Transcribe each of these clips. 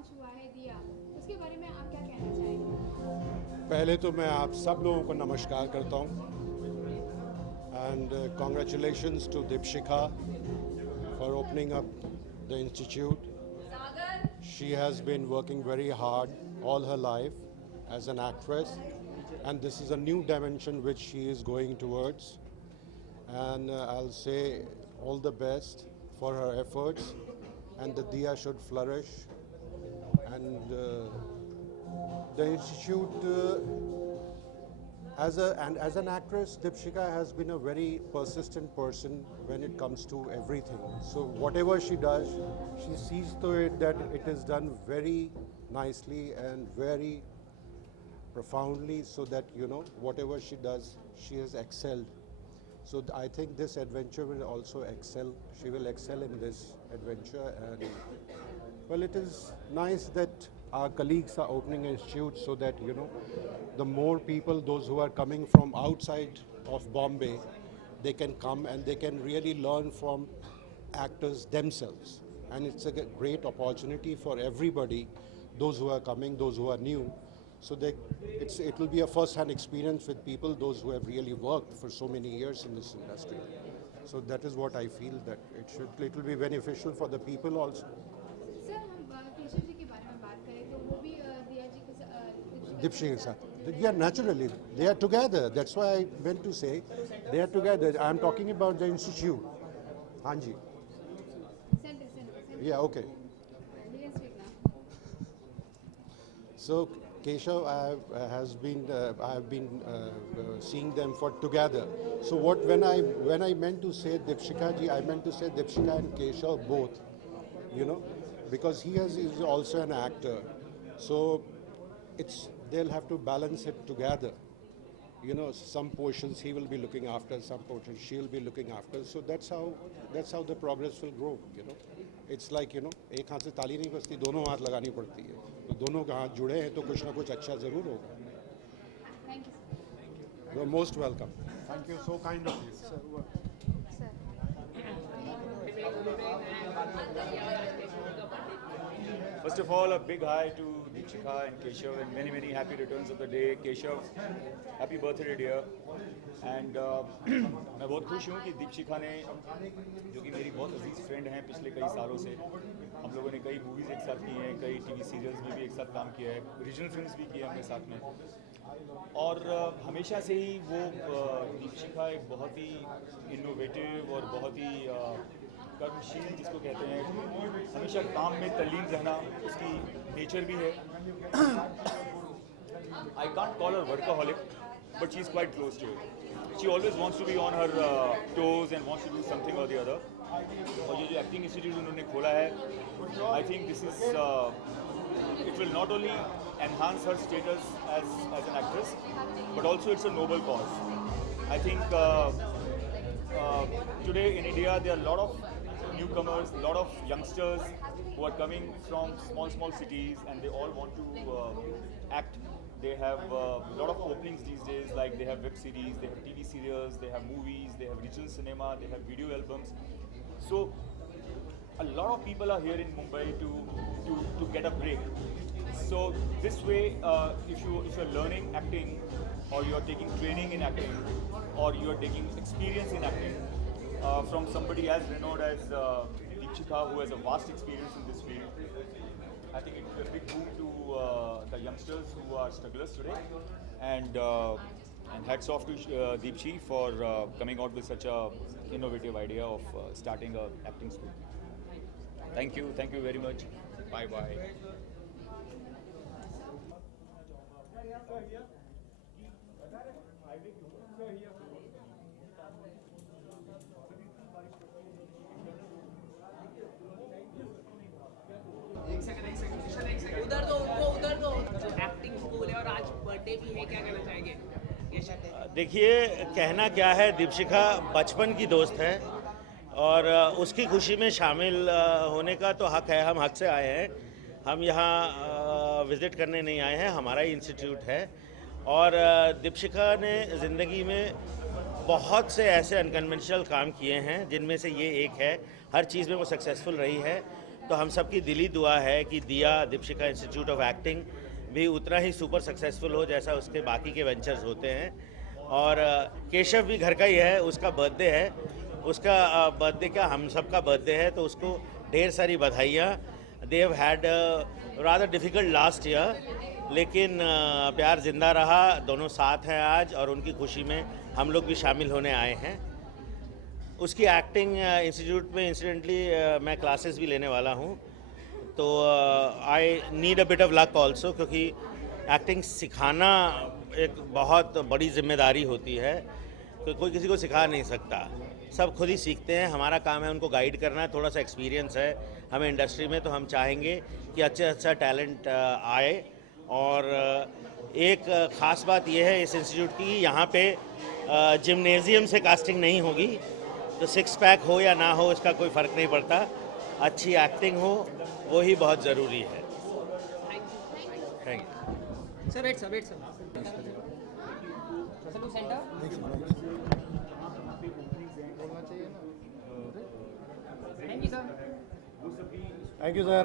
Launch हुआ है दिया, उसके बारे में आप क्या कहना चाहेंगे? पहले तो मैं आप सब लोगों को नमस्कार करता हूँ and congratulations to Deepshikha for opening up the institute. She has been working very hard all her life as an actress, and this is a new dimension which she is going towards. And I'll say all the best for her efforts, and the Diya should flourish. And the institute, as an actress, Deepshika has been a very persistent person when it comes to everything. So whatever she does, she sees to it that it is done very nicely and very profoundly, so that whatever she does, she has excelled. So I think this adventure will also excel. She will excel in this adventure, and well, it is nice that our colleagues are opening an institute so that the more people, those who are coming from outside of Bombay, they can come and they can really learn from actors themselves. And it's a great opportunity for everybody, those who are coming, those who are new. So it will be a first-hand experience with people, those who have really worked for so many years in this industry. So that is what I feel, that it will be beneficial for the people also. Sir, हम केशव जी के बारे में बात करें तो वो भी दिया जी के Dipshika ke saath. Yeah, naturally, they are together. That's why I meant to say they are together. I am talking about the institute. Hanji. Centre Yeah, okay. you can speak now. So Keshav, I have been seeing them for together. So when I meant to say Dipshika ji, I meant to say Dipshika and Keshav both, because he is also an actor. So they'll have to balance it together. Some portions he will be looking after, some portions she will be looking after. So that's how the progress will grow. It's like एक हाथ से ताली नहीं बजती, दोनों हाथ लगानी पड़ती है. तो दोनों के हाथ जुड़े हैं तो कुछ ना कुछ अच्छा जरूर होगा. Thank you. You're most welcome. Thank you, so kind of you. Sir. First of all, a big hi to Deepshika and Keshav, and many, many happy returns of the day. Keshav, happy birthday, dear. And मैं बहुत खुश हूँ कि दीपशिखा ने, जो कि मेरी बहुत अजीज फ्रेंड हैं पिछले कई सालों से, हम लोगों ने कई मूवीज़ एक साथ की हैं, कई टीवी सीरियल्स में भी एक साथ काम किया है, रीजनल फिल्म्स भी किए हैं हमने साथ में. और हमेशा से ही वो दीपशिखा एक बहुत ही इनोवेटिव और बहुत ही कर्मशील जिसको कहते हैं, हमेशा काम में तल्लीन रहना उसकी नेचर भी है. I can't call her workaholic, but she's quite close to it. She always wants to be on her toes and wants to do something or the other. और ये जो एक्टिंग इंस्टीट्यूट उन्होंने खोला है, I think this is it will not only enhance her status as an actress, but also it's a noble cause. I think today in India there are a lot of newcomers, a lot of youngsters who are coming from small cities, and they all want to act. They have a lot of openings these days, like they have web series, they have TV serials, they have movies, they have regional cinema, they have video albums. So a lot of people are here in Mumbai to get a break. So this way, if you're learning acting, or you're taking training in acting, or you're taking experience in acting from somebody as renowned as Deepshika, who has a vast experience in this field, I think it's a big boon to the youngsters who are strugglers today. And hats off to Deepshi for coming out with such a innovative idea of starting a acting school. Thank you very much. Bye bye. उधर दो उनको, उधर दो. Acting school है और आज birthday भी है, क्या कहना चाहेंगे? देखिए, कहना क्या है, दीपशिखा बचपन की दोस्त है और उसकी खुशी में शामिल होने का तो हक है. हम हक से आए हैं, हम यहाँ विज़िट करने नहीं आए हैं, हमारा ही इंस्टीट्यूट है. और दीपशिखा ने ज़िंदगी में बहुत से ऐसे अनकन्वेंशनल काम किए हैं जिनमें से ये एक है. हर चीज़ में वो सक्सेसफुल रही है. तो हम सबकी दिली दुआ है कि दिया दीपशिखा इंस्टीट्यूट ऑफ एक्टिंग भी उतना ही सुपर सक्सेसफुल हो जैसा उसके बाकी के वेंचर्स होते हैं। और केशव भी घर का ही है, उसका बर्थडे है, उसका बर्थडे का हम सब का बर्थडे है, तो उसको ढेर सारी बधाइयाँ। They have had rather difficult last year, लेकिन प्यार जिंदा रहा, दोनों साथ हैं आज और उनकी खुशी में हम लोग भी शामिल होने आए हैं। उसकी एक्टिंग इंस्टीट्यूट में इंसिडेंटली मैं क्लासेस भी लेने वाला हूँ, तो I need a bit of luck also, क्योंकि एक्टिंग सिखाना एक बहुत बड़ी जिम्मेदारी होती है। तो कोई किसी को सिखा नहीं सकता, सब खुद ही सीखते हैं। हमारा काम है उनको गाइड करना है। थोड़ा सा एक्सपीरियंस है हमें इंडस्ट्री में, तो हम चाहेंगे कि अच्छा टैलेंट आए। और एक ख़ास बात यह है इस इंस्टीट्यूट की, यहाँ पे जिम्नेजियम से कास्टिंग नहीं होगी, तो 6 पैक हो या ना हो इसका कोई फ़र्क नहीं पड़ता, अच्छी एक्टिंग हो वो ही बहुत ज़रूरी है। Thank you sir. Wait sir centre. Thank you sir. Thank you sir.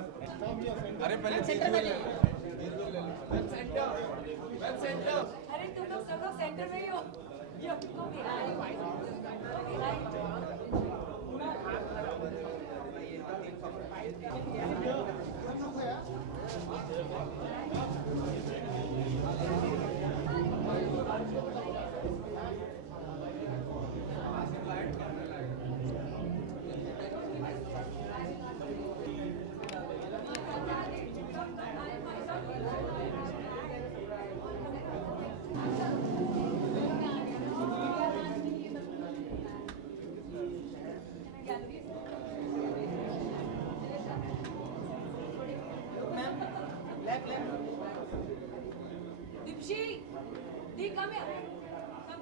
अरे तुम लोग सब लोग सेंटर में ही हो। दीप्शी, दी come here. Come.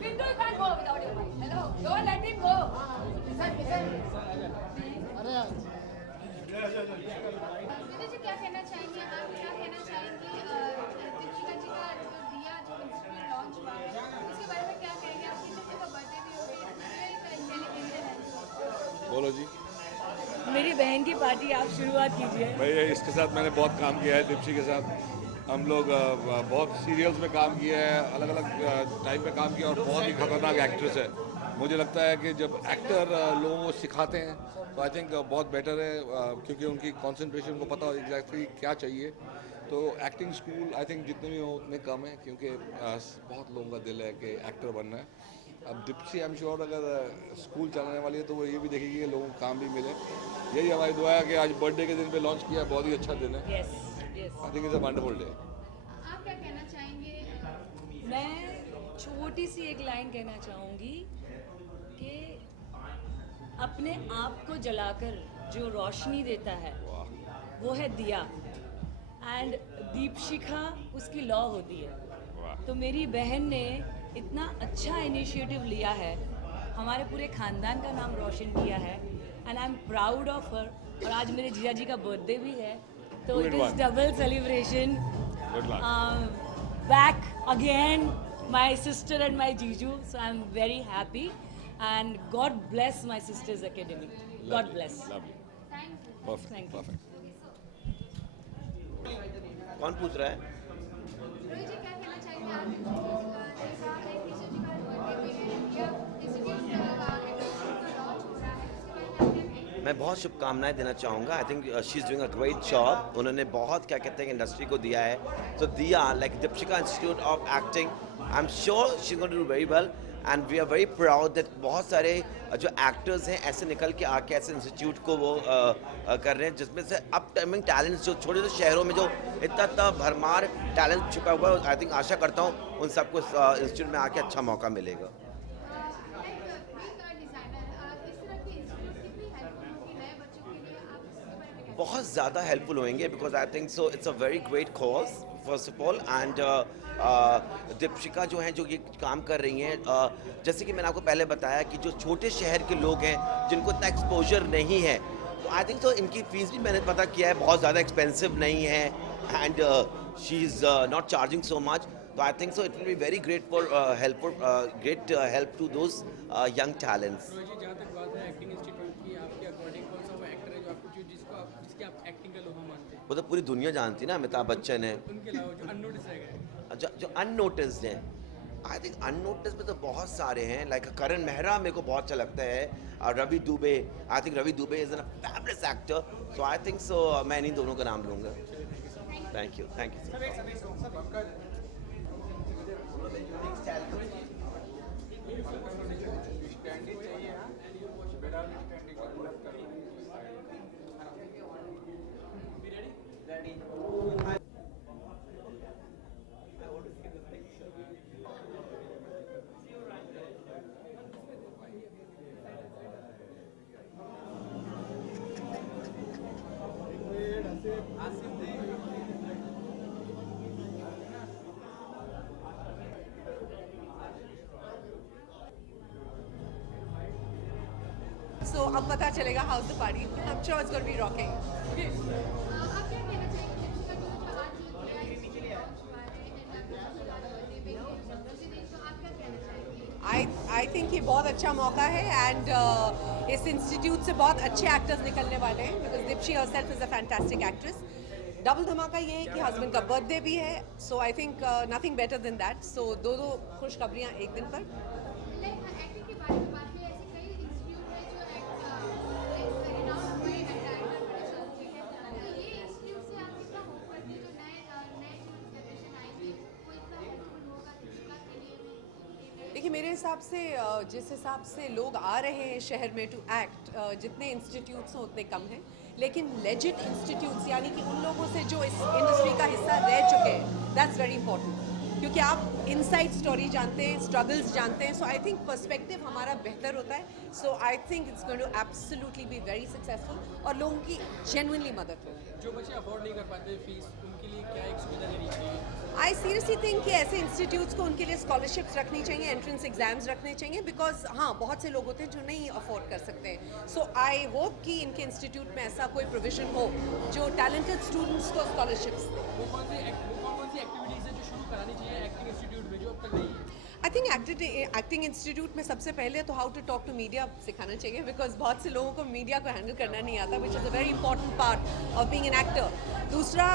Bindu, you can't go without your wife. Hello, don't let him go. Vijay ji क्या कहना चाहेंगे, आप क्या कहना चाहेंगे दीपशिखा जी का जो दिया जो इंस्टीट्यूट लॉन्च हुआ है इसके बारे में क्या कहेंगे? आप केशव जी का बर्थडे भी हो गया, सेलिब्रेशन है। बोलो जी। मेरी बहन की पार्टी, आप शुरुआत कीजिए। भाई इसके साथ मैंने बहुत काम किया है, दीप्शी के साथ हम लोग बहुत सीरियल्स में काम किया है, अलग अलग टाइप में काम किया और बहुत ही खतरनाक एक्ट्रेस है। मुझे लगता है कि जब एक्टर लोगों को सिखाते हैं तो आई थिंक बहुत बेटर है, क्योंकि उनकी कंसंट्रेशन को पता हो एग्जैक्टली क्या चाहिए। तो एक्टिंग स्कूल आई थिंक जितने भी हो उतने कम है, क्योंकि बहुत लोगों का दिल है कि एक्टर बनना है। अब दीप्शी आई एम श्योर अगर स्कूल चलाने वाली है तो वो ये भी देखेगी कि लोगों को काम भी मिले। यही हमारी दुआ है कि आज बर्थडे के दिन पे लॉन्च किया, बहुत ही अच्छा दिन है। Yes yes. I think it's a wonderful day. आप क्या कहना चाहेंगे? मैं छोटी सी एक लाइन कहना चाहूँगी कि अपने आप को जलाकर जो रोशनी देता है वो है दिया, एंड दीपशिखा उसकी लौ होती है। तो मेरी बहन ने इतना अच्छा इनिशिएटिव लिया है, हमारे पूरे ख़ानदान का नाम रोशन किया है, and I am proud of her. और आज मेरे जीजा जी का बर्थडे भी है, तो it is double celebration. Back again my sister and my जीजू, so I am very happy and God bless my sisters academy. God bless. Perfect perfect. कौन पूछ रहा है? रोहित जी क्या कहना चाहेंगे? आप जैसा है केशव जी का बर्थडे भी है या इंस्टीट्यूट का लॉन्च हो रहा है, उसके बारे में आप क्या कहेंगे? मैं बहुत शुभकामनाएं देना चाहूँगा। आई think she is doing a great job. उन्होंने बहुत क्या कहते हैं इंडस्ट्री को दिया है, तो दिया like Deepshikha institute of acting, I am sure she going to do very well and we are very proud that बहुत सारे जो एक्टर्स हैं ऐसे निकल के आके ऐसे इंस्टीट्यूट को वो कर रहे हैं, जिसमें से अप कमिंग टैलेंट्स जो छोटे छोटे शहरों में जो इतना भरमार टैलेंट छुपा हुआ है, आई थिंक आशा करता हूँ उन सबको इंस्टीट्यूट में आके अच्छा मौका मिलेगा। बहुत ज़्यादा हेल्पफुल होंगे, because I think so it's a very great cause first of all, and Deepshikha जो हैं जो ये काम कर रही हैं, जैसे कि मैंने आपको पहले बताया कि जो छोटे शहर के लोग हैं जिनको इतना एक्सपोजर नहीं है, तो आई थिंक तो इनकी फीस भी मैंने पता किया है बहुत ज़्यादा एक्सपेंसिव नहीं है, and she is not charging so much. So I think so it will be very great for great help to those young talents. Rohit ji, जहाँ तक बात है एक्टिंग इंस्टीट्यूट की, आपके अकॉर्डिंग कौन सा वो एक्टर है जो आपको जिसकी आप एक्टिंग का लोहा मानते हैं? वो तो पूरी दुनिया जानती है ना, अमिताभ बच्चन है. उनके अलावा जो अननोटिस रह गए? जो अननोटिस्ड हैं, आई थिंक अननोटिस्ड में तो बहुत सारे हैं. लाइक करण मेहरा मेरे को बहुत अच्छा लगता है, और Ravi Dubey. I think Ravi Dubey is an fabulous actor. So I think so मैं इन्हीं दोनों का नाम लूँगा. Thank you. So अब पता चलेगा house the party. I'm sure it's going to be rocking. आप क्या कहना चाहेंगे दीपिका जो आज दिया है तो आप क्या कहना चाहेंगे? I think ये बहुत अच्छा मौका है, and इस इंस्टीट्यूट से बहुत अच्छे एक्टर्स निकलने वाले हैं, because Dipshi herself is a fantastic actress. Double धमाका ये है कि हस्बैंड का बर्थडे भी है, so I think nothing better than that. So दो खुशखबरियाँ एक दिन पर. एक्टिंग के बारे में बात करें, ऐसे कई इंस्टीट्यूट हैं जो रिनाउंड हुए एक्टर बड़े चलते हैं, तो ये इंस्टीट्यूट से आप कितना होप करते हैं जो नए जो जनरेशन आएंगे वो इतना हेल्पफुल होगा दीपिका के लिए? देखिए, मेरे हिसाब से जिस हिसाब से लोग आ रहे हैं शहर में टू एक्ट, जितने इंस्टीट्यूट्स हैं उतने कम हैं, लेकिन लेजिट इंस्टीट्यूट्स यानी कि उन लोगों से जो इस इंडस्ट्री का हिस्सा रह चुके हैं, दैट्स वेरी इंपॉर्टेंट. क्योंकि आप इनसाइड स्टोरी जानते हैं, स्ट्रगल्स जानते हैं, सो आई थिंक पर्सपेक्टिव हमारा बेहतर होता है. So I think it's going to absolutely be very successful और लोगों की जेन्युइनली मदद होगी. जो बच्चे अफोर्ड नहीं कर पाते फीस, उनके लिए क्या एक सुविधा देनी चाहिए? आई सीरियसली थिंक कि ऐसे इंस्टीट्यूट्स को उनके लिए स्कॉलरशिप्स रखनी चाहिए, एंट्रेंस एग्जाम्स रखने चाहिए, बिकॉज हाँ बहुत से लोग होते हैं जो नहीं अफोर्ड कर सकते हैं. सो आई होप कि इनके इंस्टीट्यूट में ऐसा कोई प्रोविजन हो जो टैलेंटेड स्टूडेंट्स को स्कॉलरशिप्स दे. वो कौन सी एक्टिविटीज़ है जो शुरू करानी चाहिए एक्टिंग इंस्टीट्यूट में जो अब तक नहीं है? आई थिंक एक्टिंग इंस्टीट्यूट में सबसे पहले तो how to talk to media सिखाना चाहिए, बिकॉज बहुत से लोगों को मीडिया को हैंडल करना नहीं आता, which is a very important part of being an actor. दूसरा,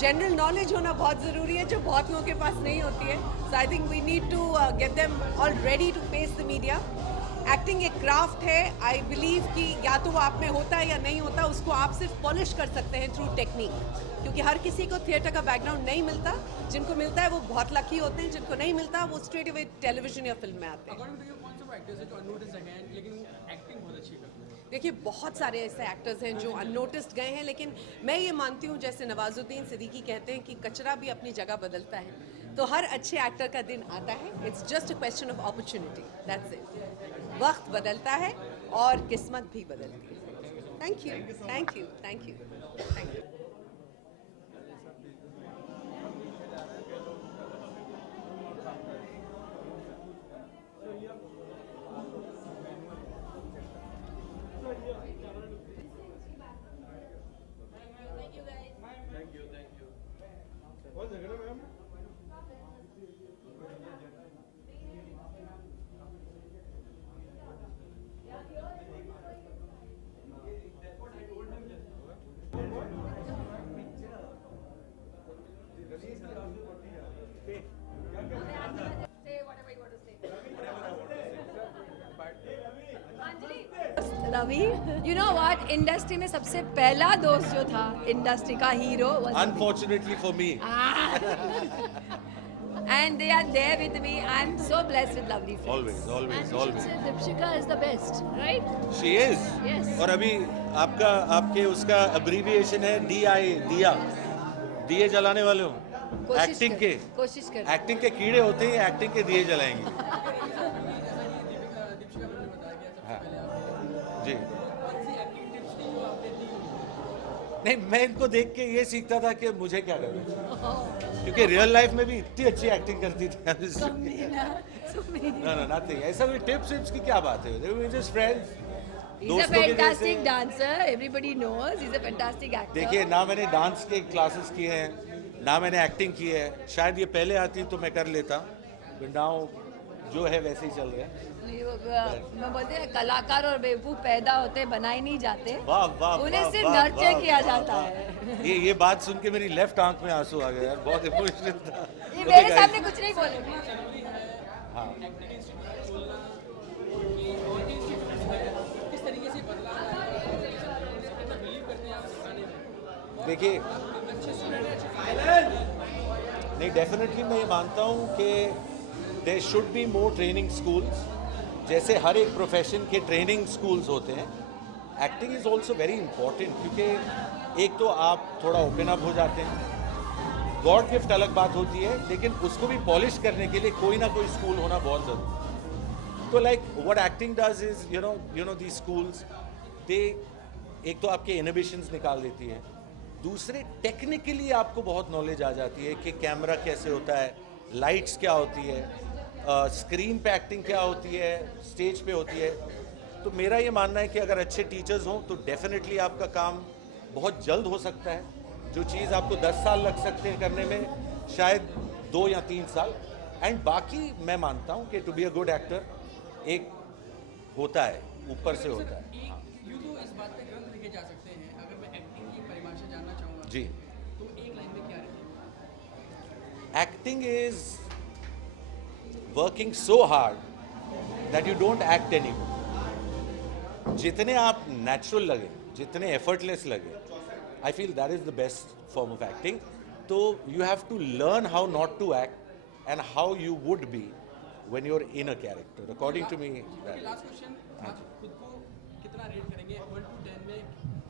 जनरल नॉलेज होना बहुत ज़रूरी है जो बहुत लोगों के पास नहीं होती है. So I think we need to get them all ready to face the media. Acting एक क्राफ्ट है. आई बिलीव कि या तो वो आप में होता है या नहीं होता, उसको आप सिर्फ पॉलिश कर सकते हैं थ्रू टेक्निक, क्योंकि हर किसी को थिएटर का बैकग्राउंड नहीं मिलता. जिनको मिलता है वो बहुत लकी होते हैं, जिनको नहीं मिलता वो स्ट्रेट अवे टेलीविजन या फिल्म में आते हैं. अकॉर्डिंग टू यू कौन सा एक्टर्स है जो अननोटिस गए हैं लेकिन वो एक्टिंग बहुत अच्छी करते हैं? देखिए, बहुत सारे ऐसे एक्टर्स हैं जो अननोटिस्ड गए हैं, लेकिन मैं ये मानती हूँ जैसे नवाजुद्दीन सिद्दीकी कहते हैं कि कचरा भी अपनी जगह बदलता है. तो हर अच्छे एक्टर का दिन आता है. It's just a question of opportunity, that's it. वक्त बदलता है और किस्मत भी बदलती है. Thank you, thank you, thank you, thank you. Ravi, you know what, industry में सबसे पहला दोस्त जो था इंडस्ट्री का hero, Unfortunately for me. and they are there with me. I'm so blessed with lovely friends. Always, always, And we should always. say Dipshika is the best, right? She is. Yes. और अभी आपके उसका abbreviation है DI, दिया. दिए जलाने वाले हो. कोशिश कर. एक्टिंग के कीड़े होते हैं, एक्टिंग के दिए जलाएंगे. दीपिका ने बताया गया सबसे हाँ. पहले आपने जी. कौन सी एक्टिंग टिप्स थी जो आपने दी? नहीं, मैं इनको देख के ये सीखता था कि मुझे क्या करना चाहिए, क्योंकि रियल लाइफ में भी इतनी अच्छी एक्टिंग करती थी। No, nothing. ऐसा कोई टिप्स विप्स की क्या बात है? They were just friends. He's a fantastic dancer. Everybody knows he's a fantastic actor. देखिए, ना मैंने डांस के क्लासेस किए हैं, ना मैंने एक्टिंग की है। शायद ये पहले आती तो मैं कर लेता, बट नाउ जो है वैसे ही चल रहा है। मैं बोलते हैं कलाकार और बेवकूफ पैदा होते बनाए नहीं जाते, वाह वाह, उन्हें वाह, सिर्फ वाह, नर्चर वाह, किया वाह, जाता वाह। है। ये बात सुन के मेरी लेफ्ट आंख में आंसू आ गए यार, बहुत इमोशनल था। ये मेरे सामने कुछ नहीं बोले। हाँ। किस तरीके से बदला कितना बिलीव करते हैं आप सिखाने में? देखिए, नहीं, डेफिनेटली मैं ये मानता हूँ कि there should be more training schools. जैसे हर एक प्रोफेशन के ट्रेनिंग स्कूल्स होते हैं, acting is also very important, क्योंकि एक तो आप थोड़ा ओपन अप हो जाते हैं, गॉड गिफ्ट अलग बात होती है, लेकिन उसको भी पॉलिश करने के लिए कोई ना कोई स्कूल होना बहुत ज़रूरी है। तो like what acting does is you know the schools, दे एक तो आपके इनहिबिशंस निकाल देती है, दूसरे टेक्निकली आपको बहुत नॉलेज आ जाती है कि कैमरा कैसे होता है, लाइट्स क्या होती है, स्क्रीन पे एक्टिंग क्या होती है, स्टेज पे होती है। तो मेरा ये मानना है कि अगर अच्छे टीचर्स हों तो डेफिनेटली आपका काम बहुत जल्द हो सकता है। जो चीज़ आपको 10 साल लग सकते हैं करने में, शायद 2 या 3 साल। एंड बाकी मैं मानता हूँ कि to be a good actor एक होता है, ऊपर से होता है। यूँ तो इस बात पे ग्रंथ लिखे जा सकते हैं। अगर मैं एक्टिंग की परिभाषा जानना चाहूँगा जी, तो एक लाइन में क्या रहती acting is working so hard that you don't act anymore. जितने आप नेचुरल लगे, जितने एफर्टलेस लगे, I feel that is the best form of acting. तो you have to learn how not to act and how you would be when you are in a character, according to me. Last question, आप खुद को कितना rate करेंगे 1 to 10 में?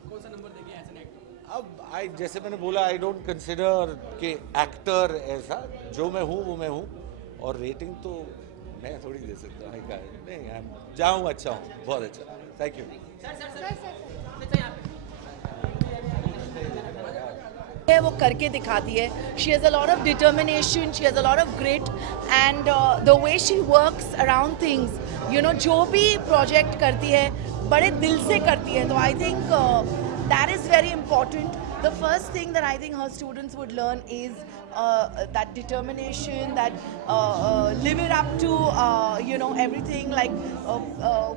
कौन सा number देंगे एज एन एक्टर? अब जैसे मैंने बोला, आई डोंट कंसिडर कि एक्टर ऐसा, जो मैं हूँ वो मैं हूँ, और रेटिंग तो मैं थोड़ी दे सकता हूँ। नहीं, जाऊँ अच्छा हूँ, बहुत अच्छा, थैंक यू। वो करके दिखाती है। She has a lot of determination, she has a lot of grit and the way she works around things, you know, जो भी प्रोजेक्ट करती है बड़े दिल से करती है। तो आई think that is very important. The first thing that I think her students would learn is that determination, that live it up to everything, like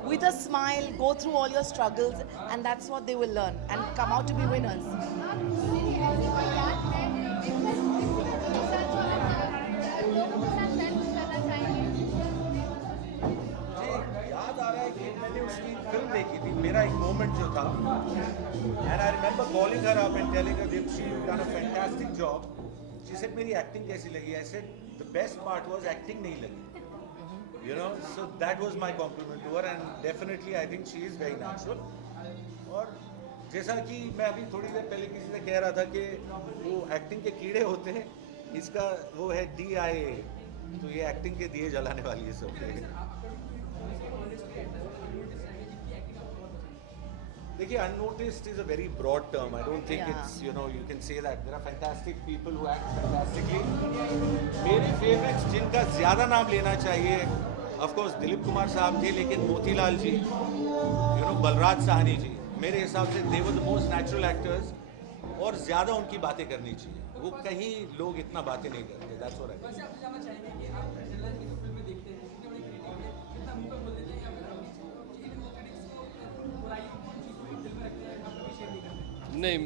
with a smile, go through all your struggles, and that's what they will learn and come out to be winners. याद आ रहा है कि मैंने उसकी film देखी थी, मेरा एक मोमेंट जो था, and I remember calling her up and telling her that she done a fantastic job. She said मेरी एक्टिंग कैसी लगी? I said the best part was acting नहीं लगी, you know, so that was my compliment to her, and definitely I think she is very natural. और जैसा कि मैं अभी थोड़ी देर पहले किसी से कह रहा था कि वो एक्टिंग के कीड़े होते हैं, इसका वो है DIA, तो ये एक्टिंग के दिए जलाने वाली है सब. देखिए, unnoticed is a very broad term. I don't think it's, you know, you can say that. There are fantastic people who act fantastically. मेरे favorites जिनका ज़्यादा नाम लेना चाहिए, of course दिलीप कुमार साहब थे, लेकिन मोतीलाल जी, you know, बलराज साहनी जी, मेरे हिसाब से they were the most natural actors, और ज़्यादा उनकी बातें करनी चाहिए. वो कहीं लोग इतना बातें नहीं करते. That's what I think. वैसे आप जानना चाहेंगे कि आप जनरल की जो फिल्में देखते हैं, कितने बड़े क्रिटिक हैं, कितना मुंह पे बोल देते हैं, या फिर अपनी चीज़ को क्रिटिक्स को बुराई को दिल में रखते हैं, आप कभी शेयर नहीं करते? नहीं,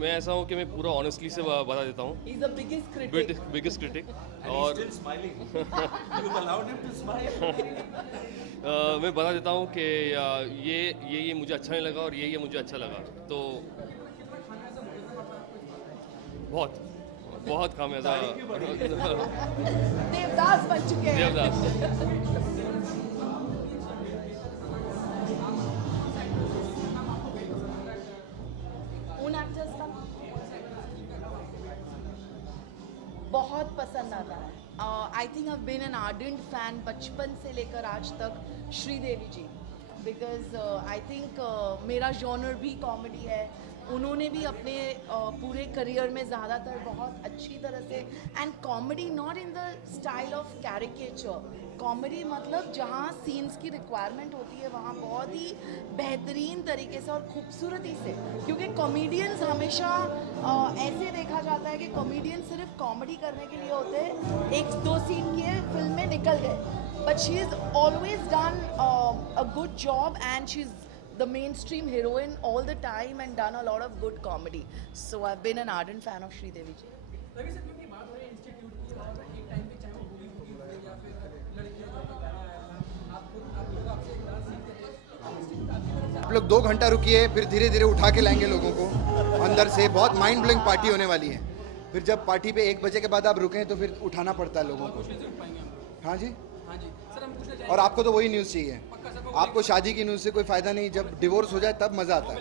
मैं ऐसा हूँ कि मैं पूरा ऑनेस्टली से बता देता हूँ. He's the biggest critic. Biggest critic. And और he's still smiling. You've allowed him to smile. मैं बता देता हूँ कि ये मुझे अच्छा नहीं लगा और ये मुझे अच्छा लगा. तो बहुत खामियाजा देवदास बन चुके हैं. देवदास. उन एक्टर्स का बहुत पसंद आता है. I think I've been an ardent fan बचपन से लेकर आज तक श्रीदेवी जी, बिकॉज आई थिंक मेरा जॉनर भी कॉमेडी है, उन्होंने भी अपने पूरे करियर में ज़्यादातर बहुत अच्छी तरह से and comedy not in the style of caricature, comedy मतलब जहाँ सीन्स की रिक्वायरमेंट होती है वहाँ बहुत ही बेहतरीन तरीके से और खूबसूरती से, क्योंकि कॉमेडियंस हमेशा ऐसे देखा जाता है कि कॉमेडियन सिर्फ कॉमेडी करने के लिए होते हैं, एक दो सीन किए फिल्म में निकल गए, but she has always done a good job and she's the mainstream heroine all the time and done a lot of good comedy. So I've been an ardent fan of Sridevi ji. Ravi sir, क्योंकि बात हो रही है institute की और एक time पे चाहे वो बूढ़ी हो या फिर लड़कियां जो भी गाना है, आप लोग आपसे एक डांस सीखते थे, तो इंस्टीट्यूट आपकी तरफ से आप लोग 2 घंटा रुकिए, फिर धीरे धीरे उठा के लाएंगे लोगों को अंदर से। बहुत माइंड ब्लोइंग पार्टी होने वाली है। फिर जब पार्टी पे 1 बजे के बाद आप रुकें तो फिर उठाना पड़ता है लोगों को। हाँ जी, हाँ जी सर, हम पूछना चाहेंगे और आपको तो वही न्यूज़ चाहिए। आपको शादी की न्यूज़ से कोई फ़ायदा नहीं, जब डिवोर्स हो जाए तब मज़ा आता है।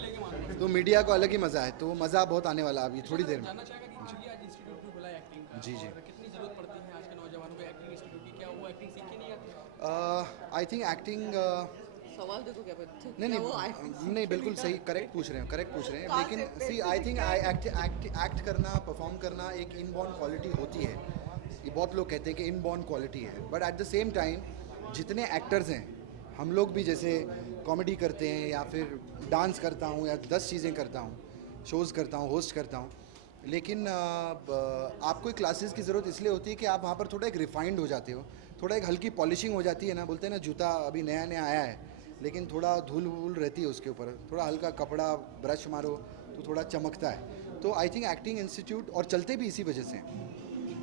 तो मीडिया को अलग ही मज़ा है, तो मज़ा बहुत आने वाला है अभी थोड़ी देर में। जानना चाहेगा कि चलिए आज इंस्टीट्यूट भी खुला है एक्टिंग का, जी जी। और कितनी ज़रूरत पड़ती है आज के नौजवानों को एक्टिंग इंस्टीट्यूट की? क्या वो एक्टिंग सीख के नहीं आती? आई थिंक एक्टिंग सवाल देखो क्या बोलते नहीं नहीं नहीं, बिल्कुल सही, करेक्ट पूछ रहे हैं। लेकिन सी आई थिंक एक्ट करना, परफॉर्म करना एक इनबॉर्न क्वालिटी होती है। ये बहुत लोग कहते हैं कि इनबॉर्न क्वालिटी है, but at the same time जितने एक्टर्स हैं, हम लोग भी जैसे कॉमेडी करते हैं या फिर डांस करता हूँ या 10 चीज़ें करता हूँ, शोज़ करता हूँ, होस्ट करता हूँ, लेकिन आपको एक क्लासेस की ज़रूरत इसलिए होती है कि आप वहाँ पर थोड़ा एक रिफाइंड हो जाते हो, थोड़ा एक हल्की पॉलिशिंग हो जाती है ना। बोलते हैं ना, जूता अभी नया नया आया है लेकिन थोड़ा धूल वूल रहती है उसके ऊपर, थोड़ा हल्का कपड़ा ब्रश मारो तो थोड़ा चमकता है। तो आई थिंक एक्टिंग इंस्टीट्यूट, और चलते भी इसी वजह से,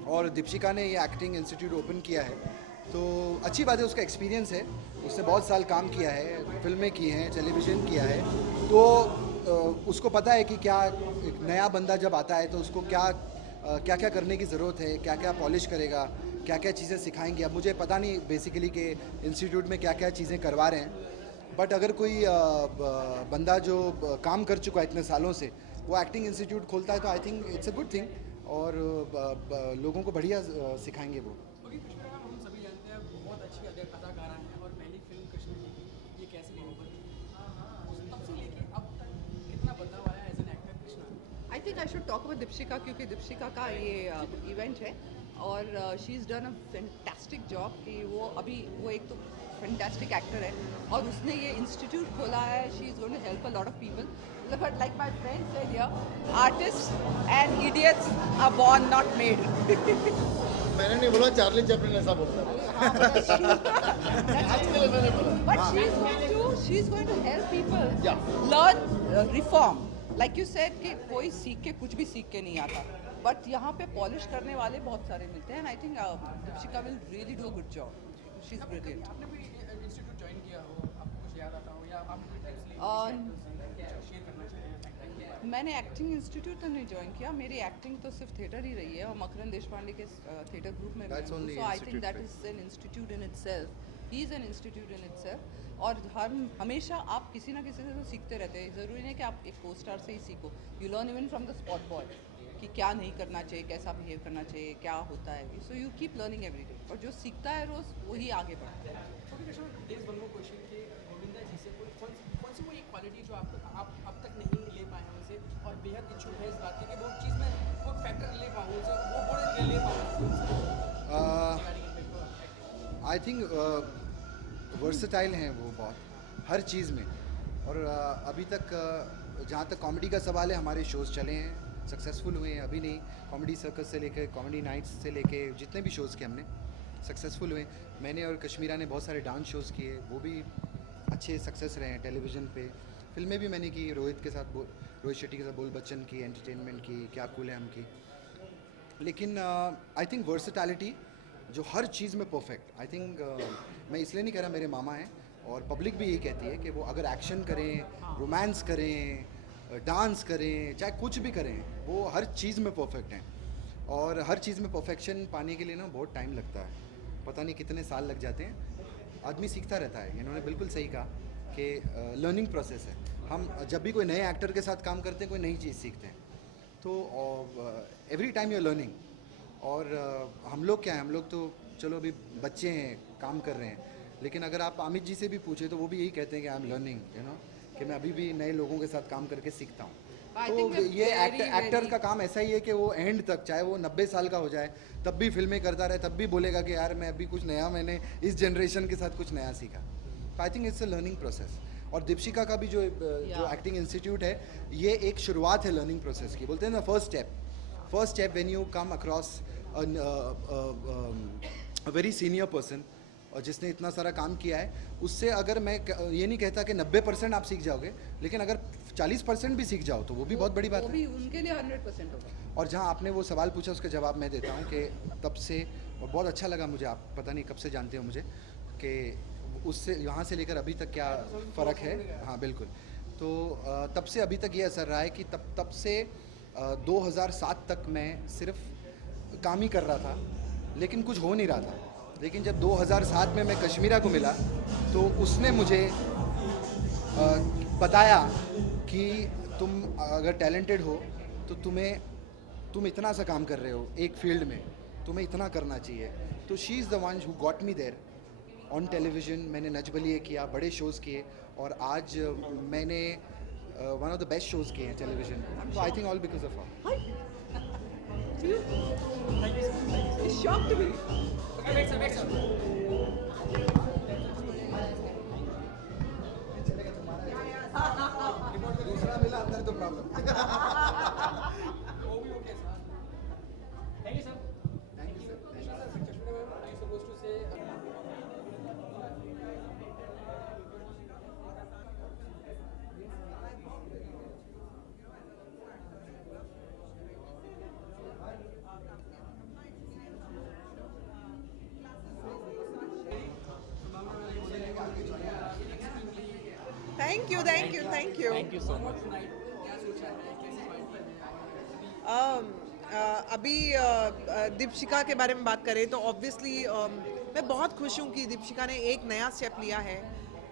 और दीपशिका ने ये एक्टिंग इंस्टीट्यूट ओपन किया है तो अच्छी बात है। उसका एक्सपीरियंस है, उसने बहुत साल काम किया है, फिल्में की हैं, टेलीविज़न किया है, तो उसको पता है कि क्या एक नया बंदा जब आता है तो उसको क्या क्या करने की ज़रूरत है, क्या क्या पॉलिश करेगा, क्या क्या चीज़ें सिखाएंगे। अब मुझे पता नहीं बेसिकली कि इंस्टीट्यूट में क्या क्या चीज़ें करवा रहे हैं, बट अगर कोई बंदा जो काम कर चुका है इतने सालों से, वो एक्टिंग इंस्टीट्यूट खोलता है तो आई think it's a good thing, और लोगों को बढ़िया सिखाएंगे वो। क्योंकि कृष्णा मैम हम सभी जानते हैं बहुत अच्छी अदाकारा हैं, और पहली फिल्म कृष्णा जी की ये कैसी नहीं बनी, तब से लेके अब तक कितना बदलाव आया as an actor Krishna? I think I should talk about Deepshikha, क्योंकि दीपशिका का ये इवेंट है और she is done a fantastic job कि वो एक तो फैंटास्टिक एक्टर है और उसने ये इंस्टीट्यूट खोला है। She is going to help a lot of people, but like my friend said here, artist and idiots are born not made. मैंने नहीं बोला, चार्ली चैपलिन ऐसा बोलता But she is going to help people learn reform. Like you said कि कोई सीख के कुछ भी सीख के नहीं आता, बट यहाँ पे पॉलिश करने वाले बहुत सारे मिलते हैं, and I think Deepshikha will really do a good job. She is brilliant. आपने कोई इंस्टीट्यूट ज्वाइन किया हो, आपको कुछ याद आता हो, या आपने कोई टिप्स ली शेयर करना चाहें? मैंने एक्टिंग इंस्टीट्यूट तो नहीं ज्वाइन किया, मेरी एक्टिंग तो सिर्फ थिएटर ही रही है और मकरंद देशपांडे के थिएटर ग्रुप में, so I think that is an institute in itself, he is an institute in itself. और हम हमेशा आप किसी ना किसी से तो सीखते रहते हैं, ज़रूरी नहीं कि आप एक को स्टार से ही सीखो, you learn even from the spot boy कि क्या नहीं करना चाहिए, कैसा बिहेव करना चाहिए, क्या होता है, so you keep learning every day, और जो सीखता है रोज़ वही आगे बढ़ता है। ओके कृष्णा, देश वन मोर क्वेश्चन के गोविंदा जी से कौन सी वो एक क्वालिटी जो आप अब तक नहीं ले पाए हैं उनसे, और बेहद इच्छुक है इस बात की कि वो चीज़ में वो फैक्टर ले पाऊँ उनसे, वो बड़े ले पाऊँ? आई थिंक वर्सेटाइल हैं वो बहुत, हर चीज़ में, और अभी तक जहाँ तक कॉमेडी का सवाल है, हमारे शोज़ चले हैं, सक्सेसफुल हुए हैं। अभी नहीं, कॉमेडी सर्कस से लेकर कॉमेडी नाइट्स से लेके जितने भी शोज़ किए हमने सक्सेसफुल हुए। मैंने और कश्मीरा ने बहुत सारे डांस शोज़ किए, वो भी अच्छे सक्सेस रहे हैं टेलीविज़न पे। फिल्में भी मैंने की, रोहित शेट्टी के साथ बोल बच्चन की, एंटरटेनमेंट की, क्या कूल है हम की। लेकिन आई थिंक वर्सेटैलिटी जो हर चीज़ में परफेक्ट, आई थिंक मैं इसलिए नहीं कह रहा, मेरे मामा हैं और पब्लिक भी यही कहती है कि वो अगर एक्शन करें, रोमांस करें, डांस करें, चाहे कुछ भी करें, वो हर चीज़ में परफेक्ट हैं। और हर चीज़ में परफेक्शन पाने के लिए ना बहुत टाइम लगता है, पता नहीं कितने साल लग जाते हैं, आदमी सीखता रहता है। इन्होंने बिल्कुल सही कहा कि लर्निंग प्रोसेस है। हम जब भी कोई नए एक्टर के साथ काम करते हैं, कोई नई चीज़ सीखते हैं, तो every time you are learning. और हम लोग क्या है, हम लोग तो चलो अभी बच्चे हैं, काम कर रहे हैं, लेकिन अगर आप अमित जी से भी पूछे तो वो भी यही कहते हैं कि I am learning, you know, कि मैं अभी भी नए लोगों के साथ काम करके सीखता हूँ। तो ये एक्टर का काम ऐसा ही है कि वो एंड तक, चाहे वो 90 साल का हो जाए तब भी फिल्में करता रहे, तब भी बोलेगा कि यार मैं अभी कुछ नया, मैंने इस जनरेशन के साथ कुछ नया सीखा। आई think it's a learning process. और दीपशिका का भी जो एक्टिंग इंस्टीट्यूट है, ये एक शुरुआत है लर्निंग प्रोसेस की। बोलते हैं ना first step when you come across a very senior person और जिसने इतना सारा काम किया है, उससे अगर मैं ये नहीं कहता कि 90% आप सीख जाओगे, लेकिन अगर 40% भी सीख जाओ तो वो भी बहुत बड़ी बात है। वो भी उनके लिए 100% होगा। और जहाँ आपने वो सवाल पूछा उसका जवाब मैं देता हूँ कि तब से, और बहुत अच्छा लगा मुझे, आप पता नहीं कब से जानते हो मुझे, कि उससे यहाँ से लेकर अभी तक क्या फ़र्क है। हाँ बिल्कुल। तो तब से अभी तक ये असर रहा है कि तब से 2007 तक मैं सिर्फ काम ही कर रहा था, लेकिन कुछ हो नहीं रहा था। लेकिन जब 2007 में मैं कश्मीरा को मिला तो उसने मुझे बताया कि तुम अगर टैलेंटेड हो तो तुम इतना सा काम कर रहे हो एक फील्ड में, तुम्हें इतना करना चाहिए। तो she is the one who got me there on television. मैंने नच बलिए किया, बड़े शोज़ किए, और आज मैंने one of the best shows किए हैं टेलीविज़न। तो I think all because of her. Shocked me. दूसरा मिला अंदर तो problem. Thank you, sir. Thank you, sir. Kashmir ma'am, are you supposed to say? Thank you thank you thank you. Thank you so much. अभी दीपशिका के बारे में बात करें तो ऑब्वियसली मैं बहुत खुश हूँ कि दीपशिका ने एक नया स्टेप लिया है।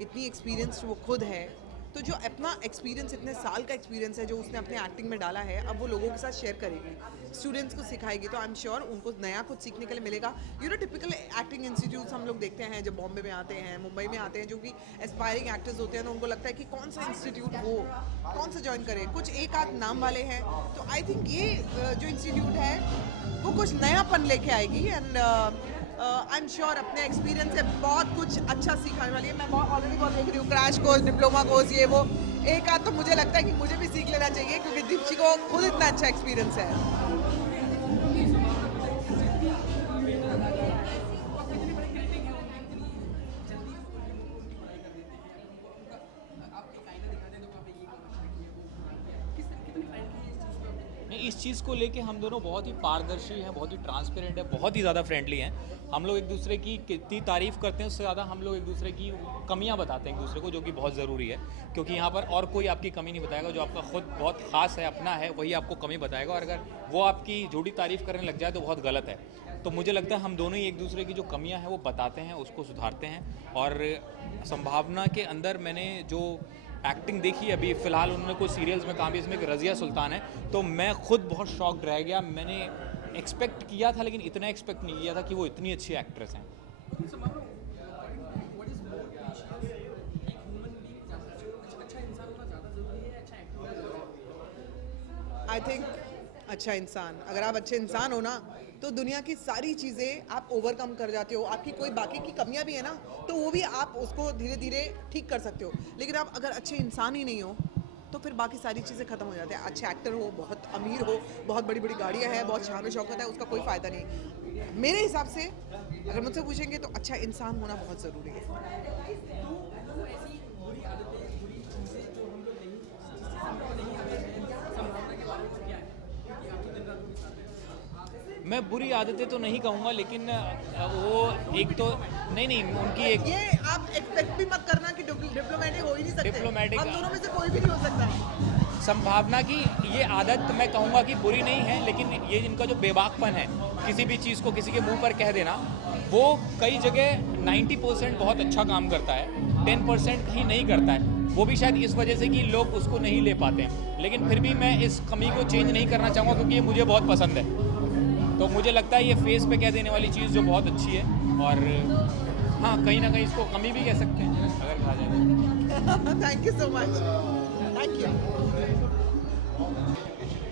इतनी एक्सपीरियंस वो खुद है, तो जो अपना एक्सपीरियंस, इतने साल का एक्सपीरियंस है जो उसने अपने एक्टिंग में डाला है, अब वो लोगों के साथ शेयर करेगी, स्टूडेंट्स को सिखाएगी। तो आई एम श्योर उनको नया कुछ सीखने के लिए मिलेगा। You know typical acting institutes हम लोग देखते हैं जब बॉम्बे में आते हैं, मुंबई में आते हैं, जो कि एस्पायरिंग एक्टर्स होते हैं, तो उनको लगता है कि कौन सा इंस्टीट्यूट हो, कौन सा ज्वाइन करें। कुछ एक आध नाम वाले हैं, तो आई थिंक ये जो इंस्टीट्यूट है वो कुछ नयापन लेके आएगी। एंड आई एम श्योर अपने एक्सपीरियंस से बहुत कुछ अच्छा सिखाने वाली है। मैं ऑलरेडी बहुत देख रही हूँ क्रैश कोर्स, डिप्लोमा कोर्स, ये वो एक आध तो मुझे लगता है कि मुझे भी सीख लेना चाहिए, क्योंकि दीपची को खुद इतना अच्छा एक्सपीरियंस है। इस चीज़ को लेके हम दोनों बहुत ही पारदर्शी हैं, बहुत ही ट्रांसपेरेंट है, बहुत ही ज़्यादा फ्रेंडली हैं। हम लोग एक दूसरे की कितनी तारीफ़ करते हैं उससे ज़्यादा हम लोग एक दूसरे की कमियां बताते हैं एक दूसरे को, जो कि बहुत ज़रूरी है, क्योंकि यहाँ पर और कोई आपकी कमी नहीं बताएगा। जो आपका खुद बहुत ख़ास है, अपना है, वही आपको कमी बताएगा, और अगर वो आपकी झूठी तारीफ़ करने लग जाए तो बहुत गलत है। तो मुझे लगता है हम दोनों ही एक दूसरे की जो कमियाँ हैं वो बताते हैं, उसको सुधारते हैं। और संभावना के अंदर मैंने जो एक्टिंग देखी अभी फ़िलहाल, उन्होंने कुछ सीरियल्स में काम किया, इसमें एक रज़िया सुल्तान है, तो मैं खुद बहुत शॉक्ड रह गया। मैंने एक्सपेक्ट किया था लेकिन इतना एक्सपेक्ट नहीं किया था कि वो इतनी अच्छी एक्ट्रेस हैं। आई थिंक अच्छा इंसान, अगर आप अच्छे इंसान हो ना तो दुनिया की सारी चीज़ें आप ओवरकम कर जाते हो। आपकी कोई बाकी की कमियां भी है ना तो वो भी आप उसको धीरे धीरे ठीक कर सकते हो। लेकिन आप अगर अच्छे इंसान ही नहीं हो तो फिर बाकी सारी चीज़ें ख़त्म हो जाती हैं। अच्छे एक्टर हो, बहुत अमीर हो, बहुत बड़ी बड़ी गाड़ियाँ हैं, बहुत शान शौकत है, उसका कोई फ़ायदा नहीं। मेरे हिसाब से अगर मुझसे पूछेंगे तो अच्छा इंसान होना बहुत ज़रूरी है। मैं बुरी आदतें तो नहीं कहूँगा, लेकिन वो एक तो नहीं उनकी एक, ये आप एक्सपेक्ट भी मत करना कि डिप्लोमेटिक हो ही नहीं सकते। डिप्लोमेटिक हम दोनों में से कोई भी नहीं हो सकता। संभावना की ये आदत मैं कहूँगा कि बुरी नहीं है, लेकिन ये इनका जो बेबाकपन है, किसी भी चीज़ को किसी के मुंह पर कह देना, वो कई जगह 90% बहुत अच्छा काम करता है, 10% कहीं नहीं करता है। वो भी शायद इस वजह से कि लोग उसको नहीं ले पाते हैं। लेकिन फिर भी मैं इस कमी को चेंज नहीं करना चाहूँगा, क्योंकि ये मुझे बहुत पसंद है। तो मुझे लगता है ये फेस पे कह देने वाली चीज़ जो बहुत अच्छी है, और हाँ कहीं ना कहीं इसको कमी भी कह सकते हैं अगर कहा जाए। Thank you so much. Thank you. है।